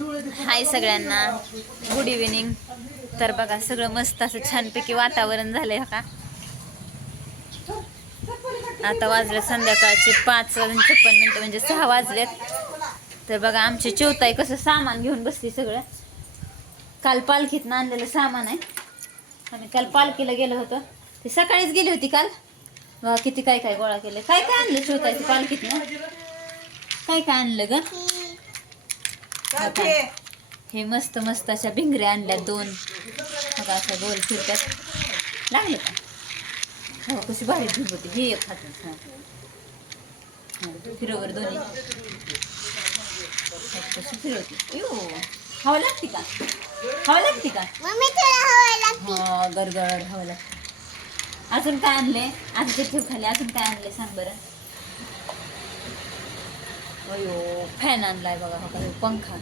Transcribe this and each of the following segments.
हाय सगळ्यांना. Good evening तर बघा सगळं मस्त असं छानपैकी वातावरण झालंय का आता वाजले संध्याकाळचे पाच वाजून छप्पन मिनिटं म्हणजे सहा वाजलेत. तर बघा आमची चिवताई कसं सामान घेऊन बसली सगळं. काल पालखीतनं आणलेलं सामान आहे. आम्ही काल पालखीला गेलो होतो. ती सकाळीच गेली होती काल. बघा किती काय काय गोळा केलं काय काय आणलं चिवताई पालखीतनं? काय काय आणलं ग? हे मस्त मस्त अशा भिंगऱ्या आणल्या दोन. बघा अशा गोल फिरतात लागले का? हो कशी भारी भिंग होती. हे एक हातात फिरवर दोन्ही. कशी फिरवते? यो हवा लागते का? हवा लागते का? हा गडगड हवा लागते. अजून काय आणले? अजून ते ठेव खाली. अजून काय आणले सांग बरं? अयो फॅन आणलाय बघा हो का पंखा.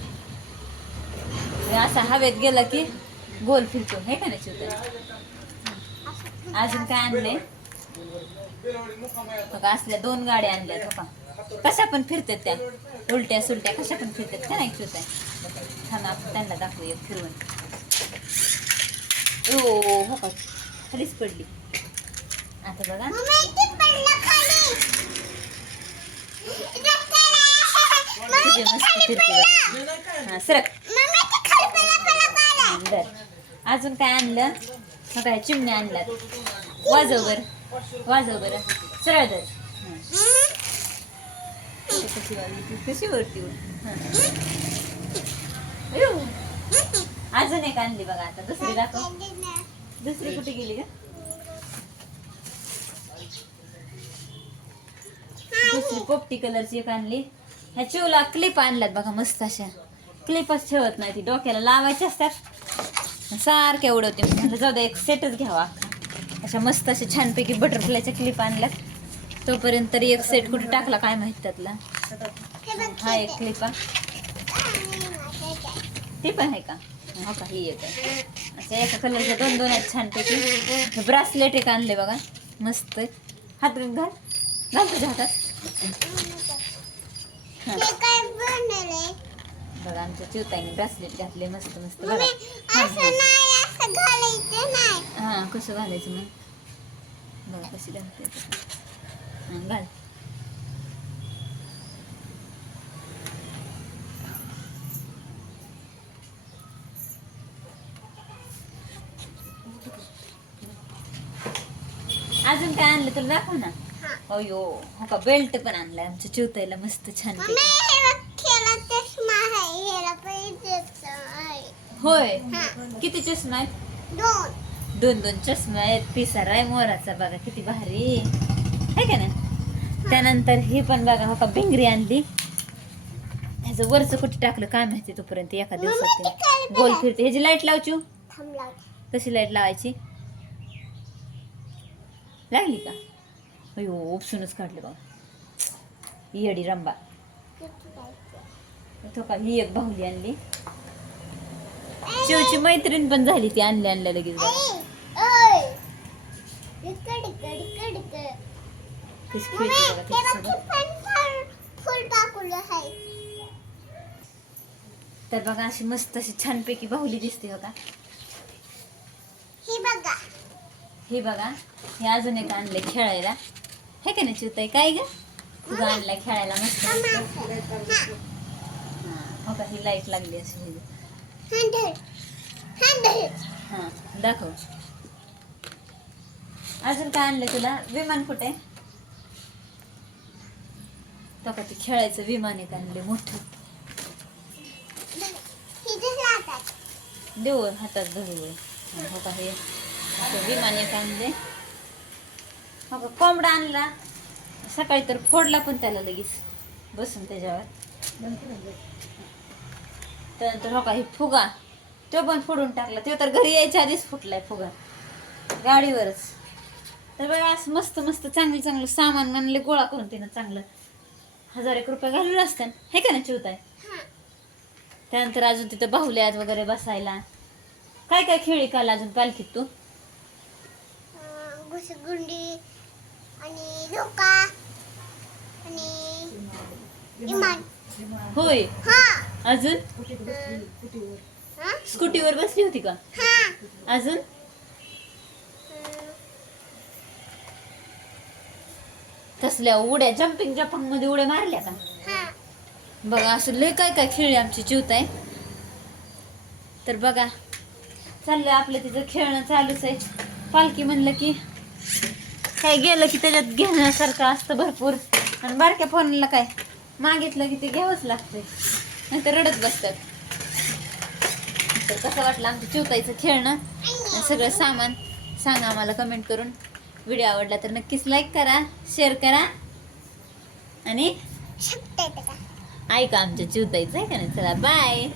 असा हवेत गेला की गोल फिरतो हे का नाही चिवता अजून काय आणले बघा असल्या दोन गाड्या आणल्या हो का कशा पण फिरतात त्या. उलट्या सुलट्या कशा पण फिरतात का नाही शिवताय थांब आपण त्यांना दाखवूया फिरवून. ओ हो का खालीच पडली. आता बघा मम्मी ते पडलं खाली किती म्हणजे मस्त फिरते बघा. सरक. बर अजून काय आणलं? मग काय चिमण्या आणल्यात. वाजव बर. वाजव बर. सरळ दर कशी कशी वरती अजून एक आणली बघा आता. दुसरी दाखव. दुसरी कुठे गेली का दुसरी पोपटी कलरची एक आणली. ह्या चिवला क्लिप आणल्यात बघा मस्त अशा. क्लिपच ठेवत नाही ती डोक्याला लावायची असतात. सारख्या उडवते मी. म्हणलं जाऊ दे एक सेटच घ्यावा अशा मस्त अशा छानपैकी बटरफ्लायच्या क्लिप आणल्यात. तोपर्यंत तरी एक सेट कुठे टाकला काय माहीत त्यातला. हा एक क्लिप ती पण आहे का? हो का? ही एक अच्छा एका कलरच्या दोन दोन आहेत छानपैकी. ब्रासलेट एक आणले बघा. मस्त. हात घाल. घाल तुझ्या हातात. बघा आमच्या चिवताईने ब्रासलेट घातले मस्त मस्त. बघा. हा कसं घालायचं मग? बघा कशी घालते घाल. अजून काय आणलं तुला दाखव ना. अयो हो का बेल्ट पण आणलाय आमच्या चिवताईला मस्त छान होय? हा. किती चष्मा आहेत? दोन. दोन दोन चष्मे आहेत. पिसारा आहे मोराचा बघा किती भारी. आहे का ना त्यानंतर ही पण बघा हो का भिंगरी आणली. ह्याचं वरचं कुठे टाकलं काय माहिती तोपर्यंत एका दिवसात गोल फिरते. ह्याची लाइट लावची? कशी लाइट लावायची. लागली का? अयो उपसूनच काढलं बघा येडी रंबा तो का ही एक बाहुली आणली शिवची मैत्रीण पण झाली ती आणल्या आणल्या लगेच तर बघा अशी मस्त अशी छानपैकी बाहुली दिसते बघा ही बघा हे बघा हे अजून एक आणले खेळायला हे का नाही चिवताई काय ग? तुझं आणला खेळायला मस्त. हो का? ही लाइट लागली अशी हा. दाखव. अजून काय आणलं तुला? विमान कुठे? तो का ते खेळायचं विमान एक आणले मोठं. देऊ हातात धरू हो का? हे. विमान एक आणले हो का कोंबडा आणला. सकाळी तर फोडला पण त्याला लगेच बसून त्याच्यावर. त्यानंतर हो का हे फुगा तो पण फोडून टाकला. तो तर घरी यायच्या आधीच फुटलाय फुगा गाडीवरच. तर बघा असं मस्त मस्त चांगलं चांगलं सामान म्हणले गोळा करून तिनं चांगलं हजार एक रुपये घालून असतं. हे का ना चिवताय? त्यानंतर अजून तिथं बाहुल्यात वगैरे बसायला. काय काय खेळी काल अजून पालखीत तू? घुसगुंडी आणि धोका आणि इमान होय. अजून? स्कूटीवर बसली होती का? हा. अजून? तसल्या उड्या जम्पिंग जम्पिंगमध्ये उड्या मारल्या का? हा. बघा असं लय काय काय खेळले आमची चिवत आहे. तर बघा चाललंय आपलं तिचं खेळणं चालूच आहे. पालखी म्हणलं की काय गेलं की त्याच्यात घेण्यासारखं असतं भरपूर. आणि बारक्या फोनला काय? मागितलं की ते घ्यावंच लागतंय. नाही तर रडत बसतात. तर कसं वाटलं आमचं चिवताईचं खेळणं? सगळं सामान सांगा आम्हाला कमेंट करून. व्हिडिओ आवडला तर नक्कीच लाईक करा शेअर करा. आणि ऐका आमच्या चिवताईचं आहे का नाही? चला बाय